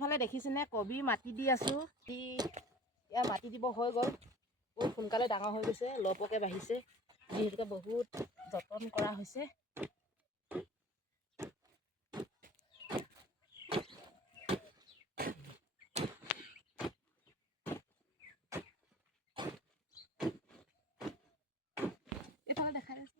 ফালে দেখিছেনে কবি মাটি দি আছোঁ। ইয়াৰ মাটি দিব হৈ গ'ল, বহুত সোনকালে ডাঙৰ হৈ গৈছে, লহপহকৈ বাঢ়িছে, যিহেতুকে বহুত যতন কৰা হৈছে। এইফালে দেখাই আছে।